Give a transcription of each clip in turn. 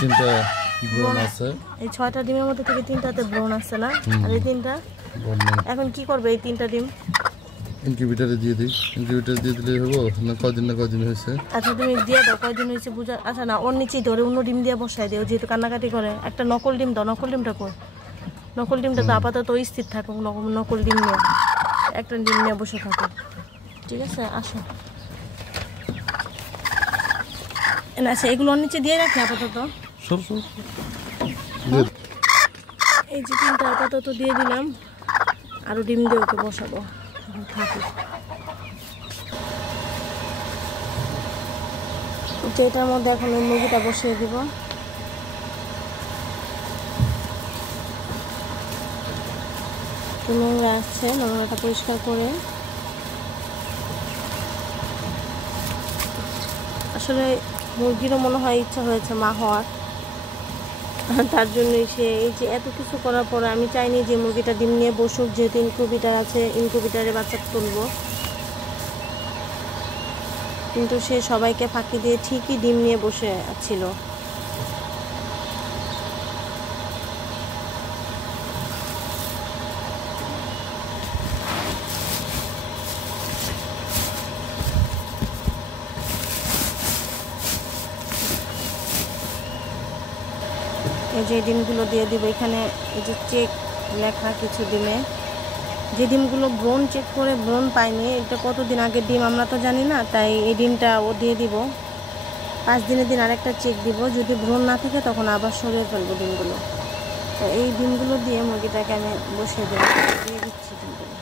তিনটা ব্রণ আছে। এই 6টা ডিমের মধ্যে থেকে 3টাতে ব্রণ আছে না, আর এই 3টা এখন কি করবে? এই 3টা ডিম ইনকিউবেটরে দিয়ে দিই। ইনকিউবেটরে দিয়ে দিলে হবো না? কদিন হয়েছে? আচ্ছা তুমি দিয়ে দাও, কয়দিন হয়েছে বুঝা। আচ্ছা না, ওর নিচেই ধরে অন্য ডিম দিয়ে বসায় দিও, যেহেতু কান্নাকাটি করে। একটা নকল ডিম দাও। নকল ডিমটা কই? নকল ডিমটা তো আপাতত স্থির থাকুক। নকল ডিম নিয়ে একটা ডিম নিয়ে বসে থাকো, ঠিক আছে? আসো। আচ্ছা এগুলো ওর নিচে দিয়ে রাখি আপাতত। এই যে 3টা আপাতত দিয়ে দিলাম, আরো ডিম দিয়ে ওকে বসাবো, থাকুক। এটার মধ্যে এখন ওই মুরগিটা বসিয়ে দিব। নোংরা আসছে, নোংরাটা পরিষ্কার করে। আসলে মুরগিরও মনে হয় ইচ্ছা হয়েছে মা হওয়ার, তার জন্যই সে এই যে এত কিছু করার পরে আমি চাইনি যে মুরগিটা ডিম নিয়ে বসুক, যেহেতু ইনকিউবেটর আছে, ইনকিউবেটরে বাচ্চা তুলবো। কিন্তু সে সবাইকে ফাঁকি দিয়ে ঠিকই ডিম নিয়ে বসে ছিল। এই যে ডিমগুলো দিয়ে দিব এখানে। এই যে চেক লেখা কিছু ডিমে, যে ডিমগুলো ব্রণ চেক করে ব্রণ পায়নি, এটা কতদিন আগের ডিম আমরা তো জানি না, তাই এই ডিমটা ও দিয়ে দিব। 5 দিনের দিন আরেকটা চেক দিব, যদি ব্রণ না থাকে তখন আবার সরিয়ে ফেলবো ডিমগুলো। তো এই ডিমগুলো দিয়ে মুরগিটাকে আমি বসিয়ে দেবো, দিয়ে দিচ্ছি ডিমগুলো।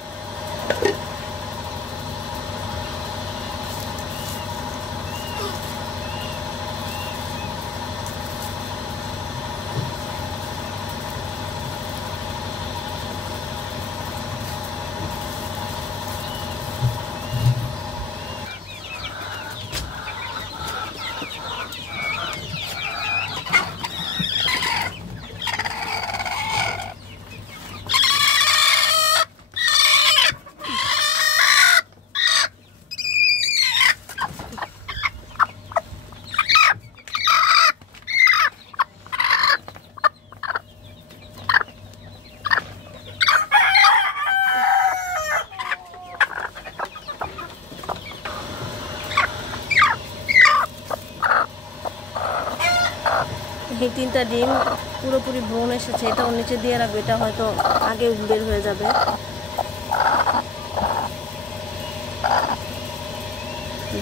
এই 3টা ডিম পুরোপুরি ব্রণ এসেছে, এটা ওর নিচে দিয়ে রাখবে, এটা হয়তো আগে বের হয়ে যাবে।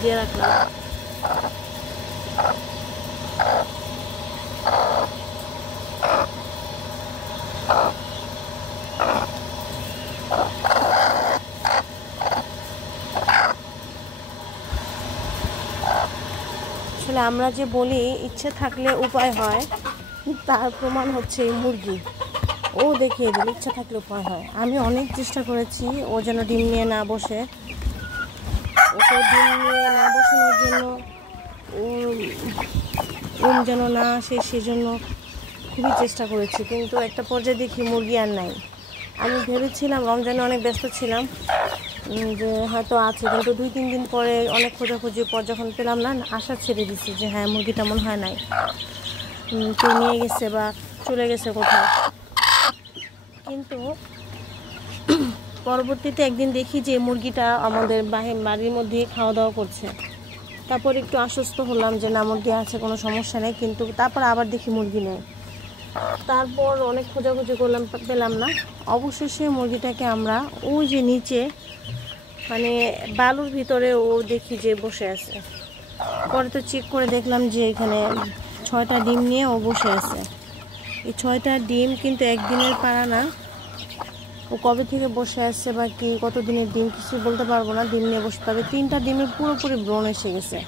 দিয়ে রাখলাম। আসলে আমরা যে বলি ইচ্ছে থাকলে উপায় হয়, তার প্রমাণ হচ্ছে এই মুরগি। ও দেখিয়ে দিল ইচ্ছা থাকলে উপায় হয়। আমি অনেক চেষ্টা করেছি ও যেন ডিম নিয়ে না বসে, ওকে ডিম নিয়ে না বসানোর জন্য, ও যেন না আসে সেজন্য খুবই চেষ্টা করেছি, কিন্তু একটা পর্যায়ে দেখি মুরগি আর নাই। আমি ভেবেছিলাম রমজানে অনেক ব্যস্ত ছিলাম যে হয়তো আছে, কিন্তু 2-3 দিন পরে অনেক খোঁজাখুঁজির পর যখন পেলাম না, আশা ছেড়ে দিচ্ছি যে হ্যাঁ মুরগিটা মনে হয় নাই, কেউ নিয়ে গেছে বা চলে গেছে কোথাও। কিন্তু পরবর্তীতে একদিন দেখি যে মুরগিটা আমাদের বাড়ির মধ্যে খাওয়া দাওয়া করছে। তারপর একটু আশ্বস্ত হলাম যে না মুরগি আছে, কোনো সমস্যা নেই, কিন্তু তারপর আবার দেখি মুরগি নেই। তারপর অনেক খোঁজাখুঁজি করলাম, পেলাম না। অবশেষে মুরগিটাকে আমরা ওই যে নিচে মানে বালুর ভিতরে ও দেখি যে বসে আছে। পরে তো চেক করে দেখলাম যে এখানে 6টা ডিম নিয়ে ও বসে আছে। এই 6টা ডিম কিন্তু একদিনের পাড়া না, ও কবে থেকে বসে আসছে বা কি কতদিনের ডিম কিছু বলতে পারবো না। ডিম নিয়ে বসতে হবে। 3টা ডিমের পুরোপুরি ব্রণ এসে গেছে।